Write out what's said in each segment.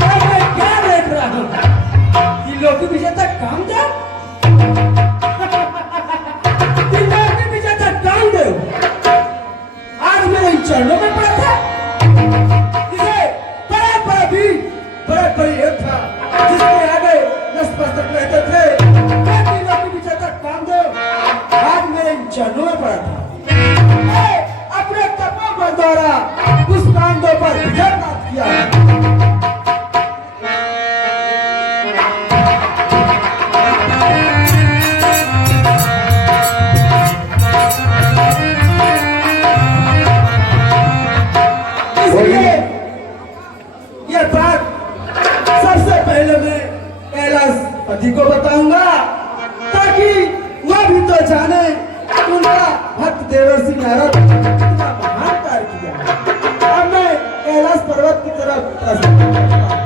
मैं क्या देख रहा हूँ कि लोकी विजेता काम दे कि लोकी विजेता काम दे आज मेरे इन चरणों में पड़ा था। इसे बड़ा बड़ा भी बड़ा बड़ी एक था जिसके आगे नतमस्तक रहते थे कि लोकी विजेता काम दे आज मेरे इन चरणों में पड़ा था। मैं अपने तपोबल द्वारा उस कामदेव पर विजय प्राप्त किया। इसलिए ये बात सबसे पहले मैं कैलाश पति को बताऊंगा ताकि वह भी तो जाने उनका भक्त देवर्षि नारद कितना महान कार्य किया। अब मैं कैलाश पर्वत की तरफ प्रस्थान करता हूं।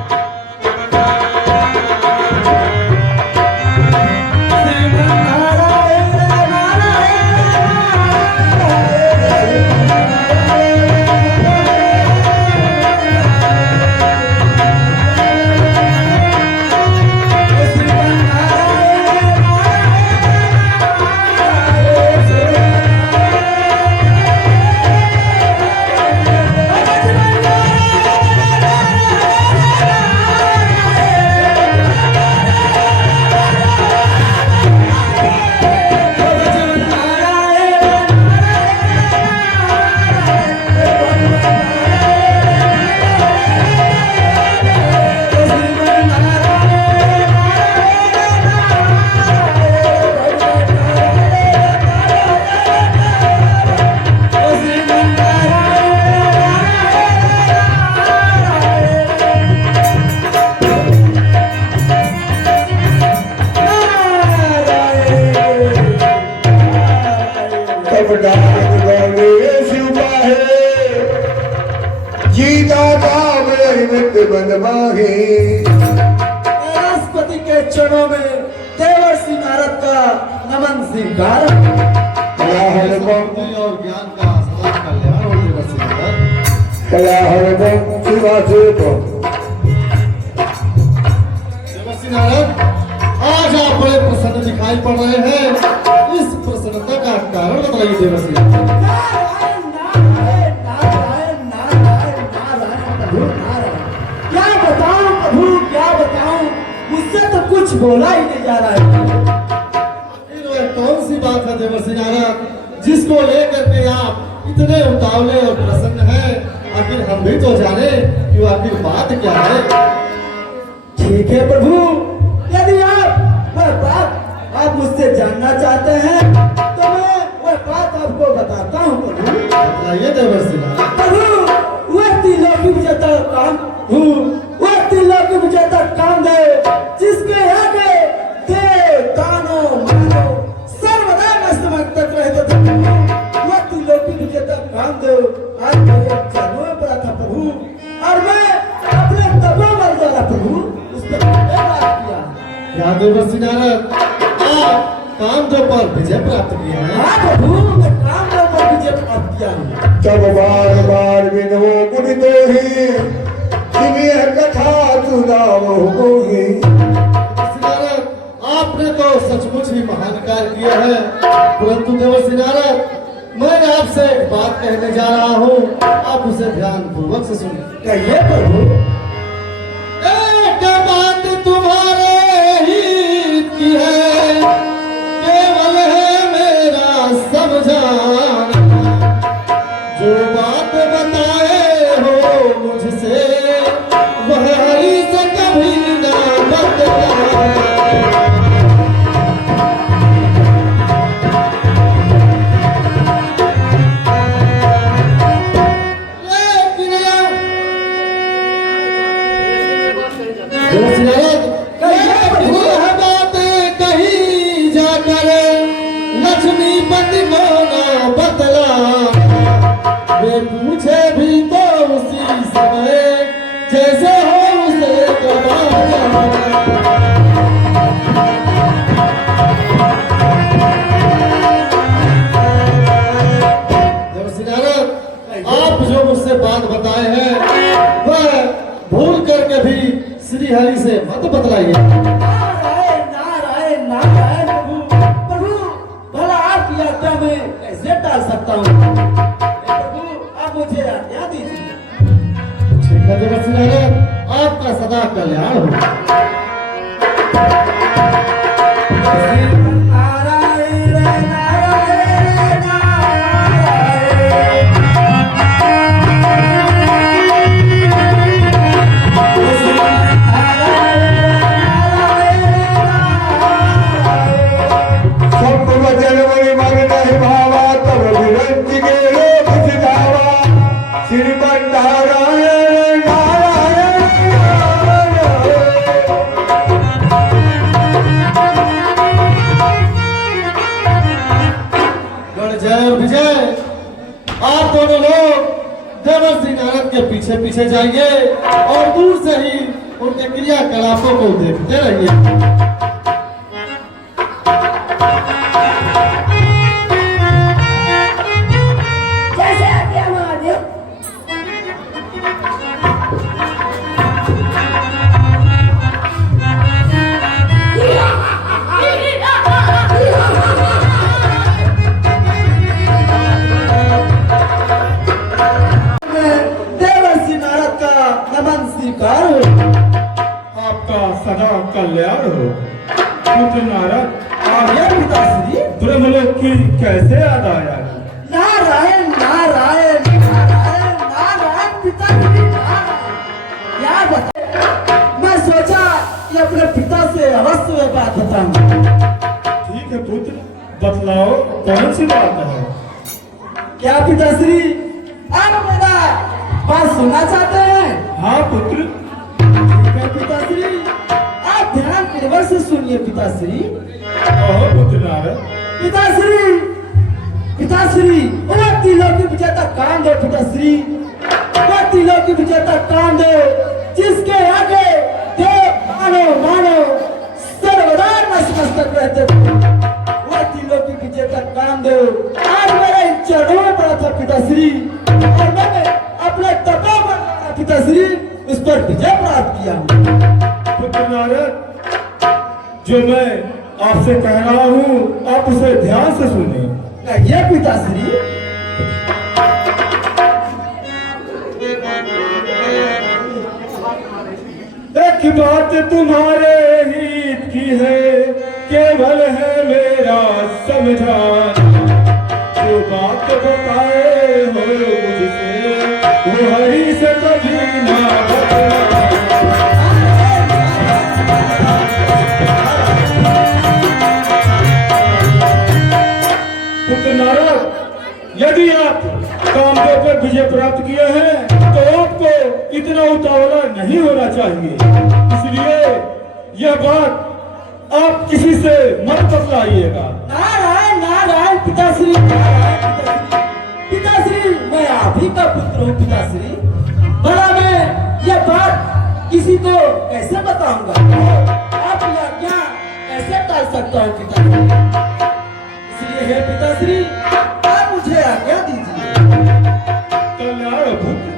कैलाशपति के चरणों में देवर्षि नारद का नमन स्वीकार। और ज्ञान का सदा कल्याण हो देवर्षि नारद। देवर्षि नारद, आज आप बड़े प्रसन्न दिखाई पड़ रहे हैं। इस प्रसन्नता का कारण बताइए देवर्षि नारद। क्या बताऊं मुझसे तो कुछ बोला ही नहीं जा रहा है। कौन सी बात है देवर्षि नारद जिसको लेकर के आप इतने उतावले और प्रसन्न हैं? आखिर हम भी तो जाने कि वो आखिर बात क्या है। ठीक है प्रभु, यदि आप वह बात आप मुझसे जानना चाहते हैं तो मैं वह बात आपको बताता हूँ प्रभु। बताइए देवर्षि नारद। प्रभु, वह त्रिलोकी विजेता कामदेव, वह त्रिलोकी विजेता कामदेव जिसके आगे देव दानव मानव सर्वदा नतमस्तक रहते थे। वह त्रिलोकी विजेता कामदेव आज मेरे चरणों में पड़ा था प्रभु, और मैं अपने तपोबल द्वारा प्रभु उस पर बात किया। क्या देवर्षि नारद आप कामदेव पर विजय प्राप्त किए हैं? हाँ प्रभु, मैं कामदेव पर विजय प्राप्त किया हूँ। तब बार बार विनो मुनि तो ही तुम्हें कथा सुनाओ होगी। देवर्षि नारद, आपने तो सचमुच ही महान कार्य किया है, परंतु देवर्षि नारद मैं आपसे एक बात कहने जा रहा हूँ, आप उसे ध्यान पूर्वक से सुनिए। कहिए प्रभु। एक बात तुम्हारे हित की है, केवल है मेरा समझाना। जो बात बताए हो मुझसे वह हरि से कभी ना बतलाना। लक्ष्मीपति को ना बतला, वे पूछे भी तो उसी समय जैसे हो उसे कबा जाना। देवर्षि नारद, आप जो मुझसे बात बताए हैं वह भूल करके भी श्री हरि से मत बतलाइए। नारायण नारायण नारायण प्रभु प्रभु, भला आपकी आज्ञा में कैसे टाल सकता हूँ। प्रभु आप मुझे आज्ञा दीजिए। ठीक है देवर्षि नारद, आपका सदा कल्याण हो। नारायण नारायण नारायण सब वचन मणि मन नहीं भावा, तब विरंच के लोक सिधावा। श्रीमन नारायण नारायण गण जय और विजय, आप दोनों लोग देवर्षि नारद के पीछे पीछे जाइए और दूर से ही उनके क्रियाकलापों को देखते रहिए। जैसे आज्ञा महादेव। देवर्षि नारद का नमन स्वीकार हो। आपका सदा कल्याण हो। पुत्र नारद, आज्ञा पिताश्री। ब्रह्मलोक की कैसे याद आया? नारायण नारायण नारायण नारायण पिताश्री नारायण। क्या बता, मैं सोचा कि अपने पिता से अवश्य में बात बताऊं। ठीक है पुत्र, बतलाओ कौन सी बात है? क्या पिताश्री आप मेरा बात सुनना चाहते हैं? हाँ पुत्र। ठीक है पिताश्री, आप ध्यान पूर्वक से सुनिए पिताश्री। कहो पुत्र नारद। पिताश्री पिताश्री, वो तीनों की विजेता कांड है पिताश्री। वो तीनों की विजेता कांड है जिसके आगे देव मानो सर्वदा नतमस्तक रहते। वो तीनों की विजेता कांड है आज मेरे इन चरणों में पड़ा था पिताश्री, और मैंने अपने तपों पर पिताश्री उस पर विजय प्राप्त किया। पुत्र नारद, जो मैं आपसे कह रहा हूँ आप उसे ध्यान से सुने। कहिए पिताश्री। एक बात तुम्हारे हित की है, केवल है मेरा समझाना। जो बात बताए हो मुझसे, वो हरि से कभी ना बतलाना। पुत्र नारद, यदि आप कामदेव पर विजय प्राप्त किए हैं तो आपको इतना उतावला नहीं होना चाहिए। इसलिए यह बात आप किसी से मत बतलाइएगा। नारायण नारायण पिताश्री नारायण पिताश्री। पिताश्री मैं आप ही का पुत्र हूँ पिताश्री। भला मैं यह बात किसी को कैसे बताऊंगा? आप यह आज्ञा कैसे टाल सकता हूँ पिताश्री? इसलिए हे पिताश्री आप मुझे आज्ञा दीजिए। कल्याण पुत्र।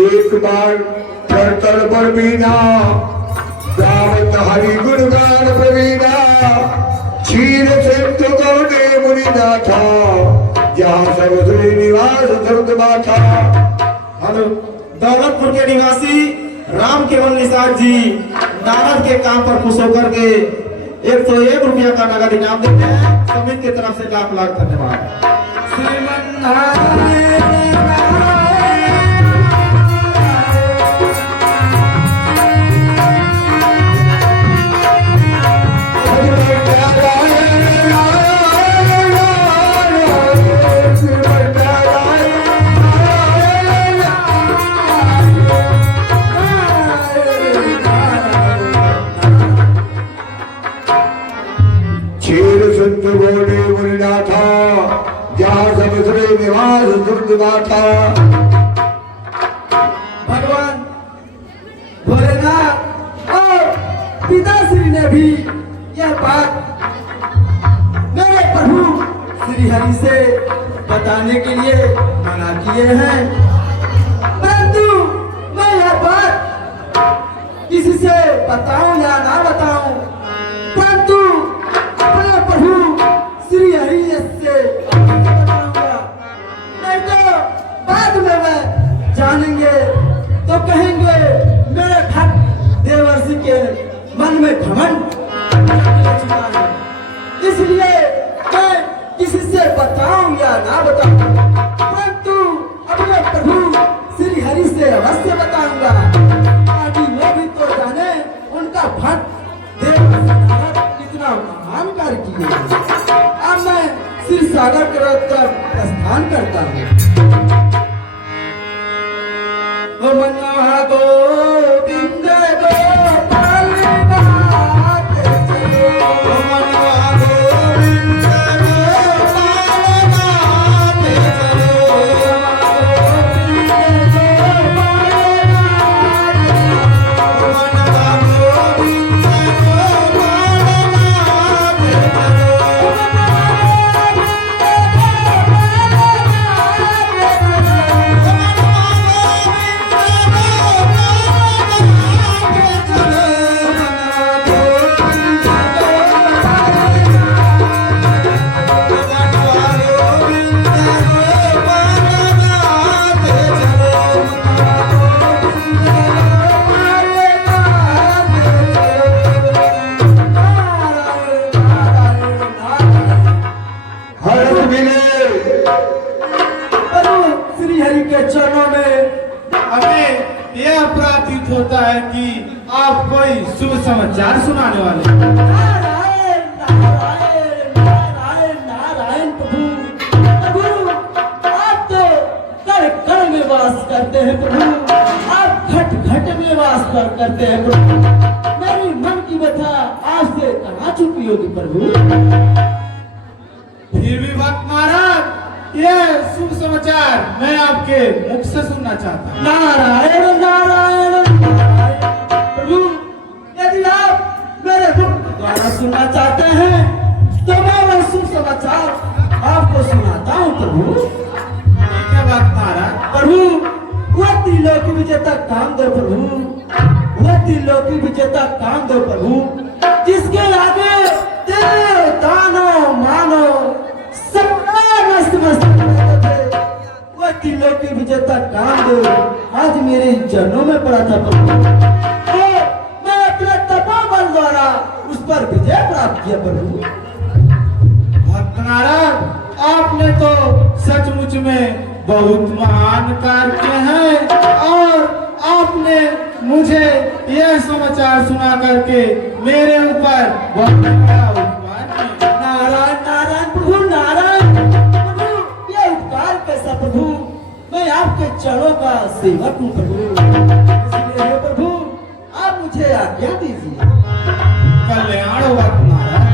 एक बार करतल पर बीना, गावत हरि गुणगान प्रवीणा। क्षीर सिंधु गौने मुनि नाथा, जहाँ सब श्रीनिवास धृत माथा। हेलो, दौलतपुर के निवासी राम केवल निषाद जी नारद के काम पर खुश होकर के 101 रुपया का नगद इनाम देते हैं। सभी की तरफ से लाख लाख धन्यवाद। श्रीमन नारायण क्षीर सिंधु गौने मुनि नाथा, जहाँ सब श्रीनिवास धृत माथा। भगवान भोलेनाथ और पिताश्री ने ने भी यह बात मेरे प्रभु श्री हरि से बताने के लिए मना किए हैं, परंतु मैं यह बात किसी से बताऊं या ना बताऊं, परंतु अपने प्रभु श्री हरि से बताऊंगा। नहीं तो बाद में मैं जानेंगे तो कहेंगे मेरे भक्त देवर्षि के मन में घमंड हो चुका है। इसलिए मैं किसी से बताऊं या ना बताऊं, परंतु अपने प्रभु श्री हरि से अवश्य बताऊंगा, ताकि वो भी तो जाने उनका भक्त देवर्षि नारद कितना महान कार्य किए। अब मैं श्री सागर के रथ तरफ प्रस्थान करता हूँ। ओ मनवा गोविंद गोपाल नाथ चलो, ओ मनवा गोविंद गोपाल नाथ चलो, ओ मनवा गोविंद गोपाल नाथ हर्ष मिले। प्रभु श्री हरि के चरणों में हमें यह प्रतीत होता है कि आप कोई शुभ समाचार सुनाने वाले हैं। नारायण नारायण नारायण नारायण प्रभु। प्रभु आप तो कण कण में वास करते हैं प्रभु, आप घट घट में वास करते हैं प्रभु। मेरी मन की व्यथा आपसे कहाँ छुपी होगी प्रभु। फिर भी भक्त महाराज यह शुभ समाचार मैं आपके मुख से सुनना चाहता हूँ। नारायण नारायण नारायण प्रभु, यदि आप मेरे मुख द्वारा सुनना चाहते हैं तो मैं वह शुभ समाचार आपको सुनाता हूँ प्रभु। क्या बात महाराज? प्रभु वह त्रिलोकी विजेता काम दो प्रभु, वह त्रिलोकी विजेता काम दो प्रभु, जिसके आगे देव दानो मानो सब नस्त वह त्रिलोकी विजेता काम दो आज मेरे चरणों में पड़ा था प्रभु। मैं अपने तपोबल द्वारा उस पर विजय प्राप्त किया प्रभु। भक्त महाराज आपने तो सचमुच में बहुत महान कार्य किए हैं और आपने मुझे यह समाचार सुना करके मेरे ऊपर बहुत बड़ा उपकार किया। नारायण नारायण प्रभु नारायण प्रभु, ये उपकार कैसा प्रभु, मैं आपके चरणों का सेवक हूँ प्रभु, इसलिए हे प्रभु आप मुझे आज्ञा दीजिए। कल्याण हो भक्त महाराज।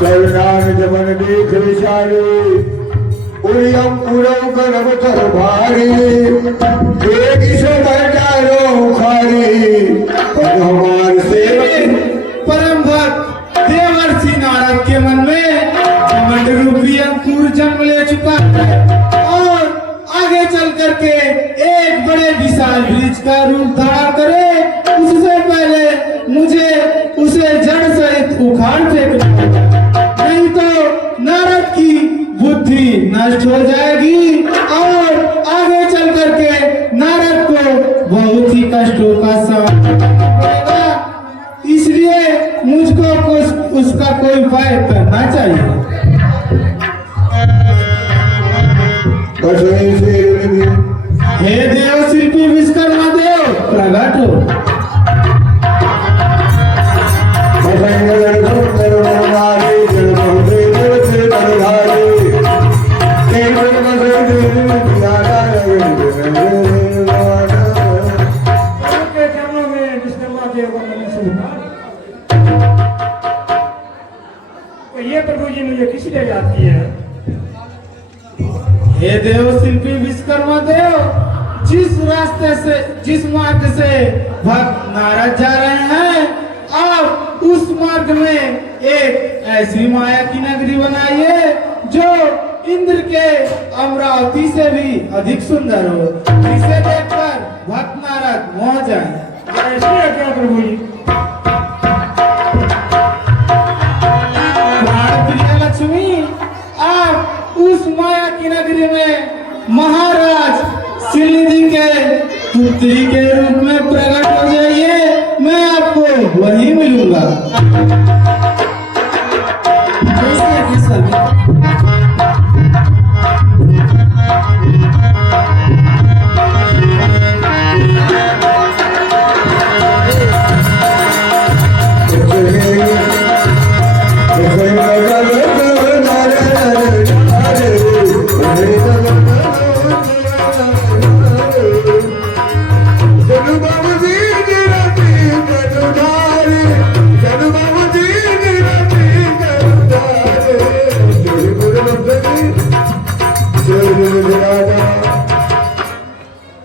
करुणान जमन देख विचारे, उड़ियम उड़व करब तर भारी, एक से भंडारो खारी, भगवान सेवक। परम भक्त देवर्षि नारद के मन में कमंड रूपी अंकुर जन्म ले चुका है और आगे चल करके एक बड़े विशाल वृक्ष का रूप धारण करे उससे पहले मुझे उसे जड़ सहित उखाड़ फेंकना होगा, नहीं तो नारद की बुद्धि नष्ट हो जाएगी और आगे चल करके नारद को बहुत ही कष्टों का सामना करना पड़ेगा। इसलिए मुझको उसका कोई उपाय करना चाहिए। हे देव शिल्पी विश्वकर्मा देव प्रकट हो। के चरणों में विश्वकर्मा देव का नमस्कार। तो ये प्रभु जी मुझे किस लिए याद किए हैं? हे देव शिल्पी विश्वकर्मा देव, जिस रास्ते से, जिस मार्ग से भक्त नारद जा रहे हैं, आप उस मार्ग में एक ऐसी माया की नगरी बनाइए जो इंद्र के अमरावती से भी अधिक सुंदर हो, जिसे देखकर भक्त नारद मोह जाए। ऐसे है क्या प्रभु जी? प्रिय लक्ष्मी, आप उस माया की नगरी में महाराज श्रीनिधि के पुत्री के रूप में प्रकट हो जाइए, मैं आपको वहीं मिलूंगा। कैसे है स्वामी?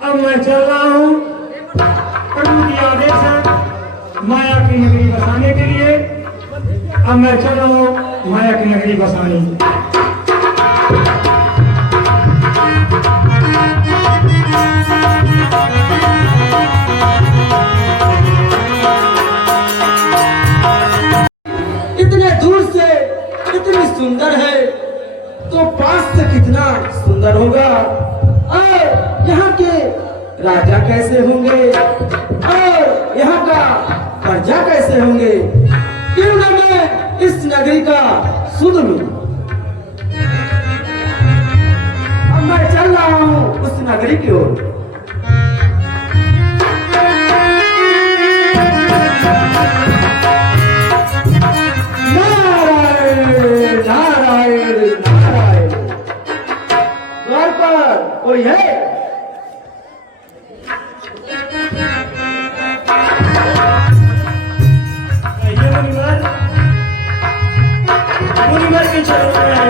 अब मैं चल रहा हूँ प्रभु की आदेश है माया की नगरी बसाने के लिए। अब मैं चल रहा हूँ माया की नगरी बसाने। इतने दूर से इतनी सुंदर है तो पास से कितना सुंदर होगा। और यहाँ के राजा कैसे होंगे और यहाँ का प्रजा कैसे होंगे, क्यों न मैं इस नगरी का सुध लूं। अब मैं चल रहा हूँ उस नगरी की ओर। नारायण नारायण नारायण। द्वार पर कोई है? ये मुनिवर के चरणों में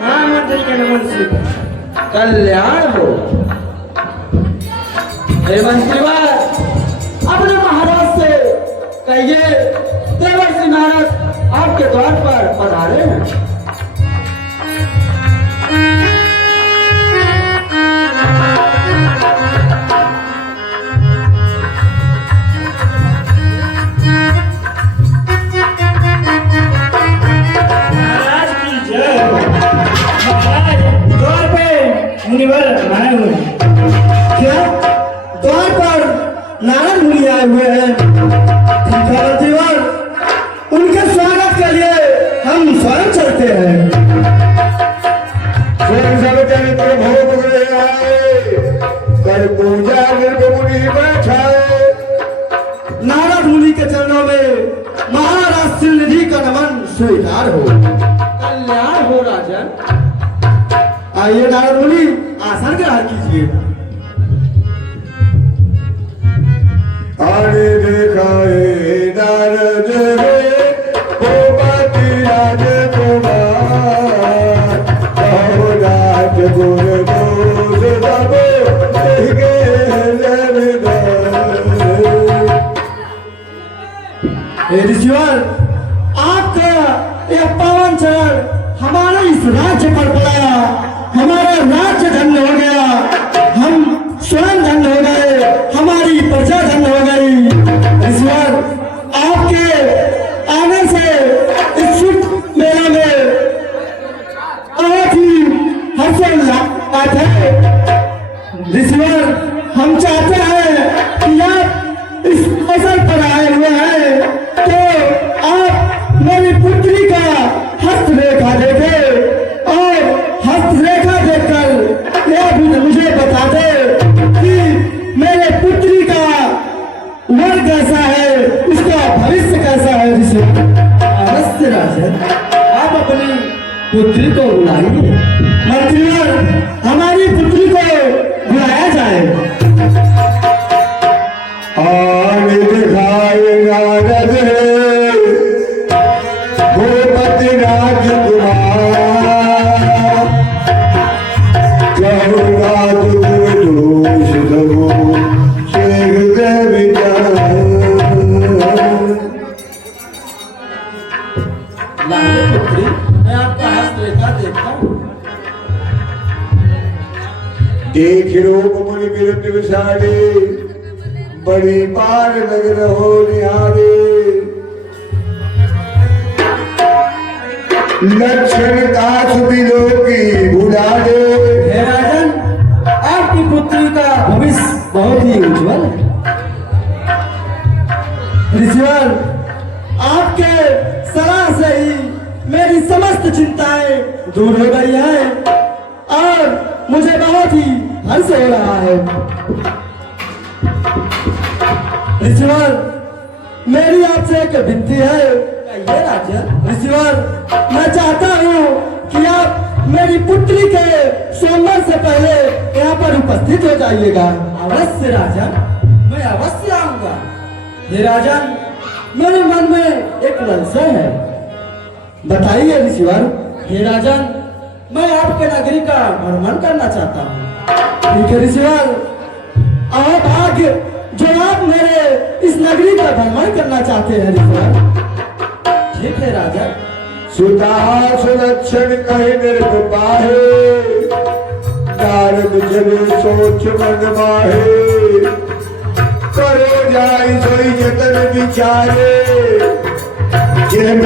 महामंत्री के नमन स्वीकार। कल्याण हो। हे मंत्रीवर, अपने महाराज से कहिए देवर्षि नारद आपके द्वार पर पधारे हैं। महाराज की जय हो। महाराज द्वार पे मुनिवर आए हुए हैं। क्या द्वार पर नारद मुनि आए हुए हैं? मंत्रीवर, उनके स्वागत के लिए हम स्वयं चलते हैं। स्वयं सब चरित्र भोग ले आए, कर पूजा निर्गुणी बैठाए। नारद मुनि के चरणों में महाराज श्रीनिधि का नमन स्वीकार हो। कल्याण हो राजन। आइए नारद मुनि, आसन ग्रहण कीजिए। आने दिखाए नारद रे भूपति राजकुमार, कहो राज गुण दोष सब देखे लविदार। हे ऋषिवर, आपका यह पावन चरण हमारे इस राज्य पर पड़ा, हमारा राज्य धन्य हो गया, हम स्वयं धन्य हो गए, हमारी प्रजा धन्य हो गई। ऋषिवर, आपके आने से इस शुभ मेला में बहुत ही हर्षोल्लास है। ऋषिवर, हम चाहते हैं कि आप इस अवसर पर आए हुए हैं तो आप मेरी पुत्री का हस्तरेखा देखें और हस्तरेखा देखकर यह भी मुझे बता दे कि मेरे पुत्री का वर कैसा है, उसका भविष्य कैसा है। ऋषि अवश्य राजन, आप अपनी पुत्री को बुलाइए। मंत्रीवर, हमारी पुत्री को बुलाया जाए। आने दिखाए नारद रे भूपति राजकुमार, कहो राज गुण दोष सब देख रूप मुनि विरुद्ध विषाले बड़ी बार लग रहो निहारे लक्षण दास बिलो की भुला दे। हे राजन, आपकी पुत्री का भविष्य बहुत ही उज्जवल है। ऋषिवर, आपके सलाह से ही मेरी समस्त चिंताएं दूर हो गई हैं और मुझे बहुत ही हर्ष हो रहा है। ऋषिवर, मेरी आपसे एक विनती है। ये राजन, ऋषिवर, मैं चाहता हूँ कि आप मेरी पुत्री के सोमवार से पहले यहाँ पर उपस्थित हो जाइएगा। अवश्य राजन, मैं अवश्य आऊंगा। हे राजन, मेरे मन में एक लालसा है। बताइए ऋषिवर। हे राजन, मैं आपके नगरी का भ्रमण करना चाहता हूँ। ठीक है ऋषिवर, आप आगे जो आप मेरे इस नगरी का भ्रमण करना चाहते हैं ऋषिवर। ठीक है राजा। सुता सुलक्षण कहे निर्पाहे नारद चले सोच मन माहे करो जाई सोई जतन विचारे।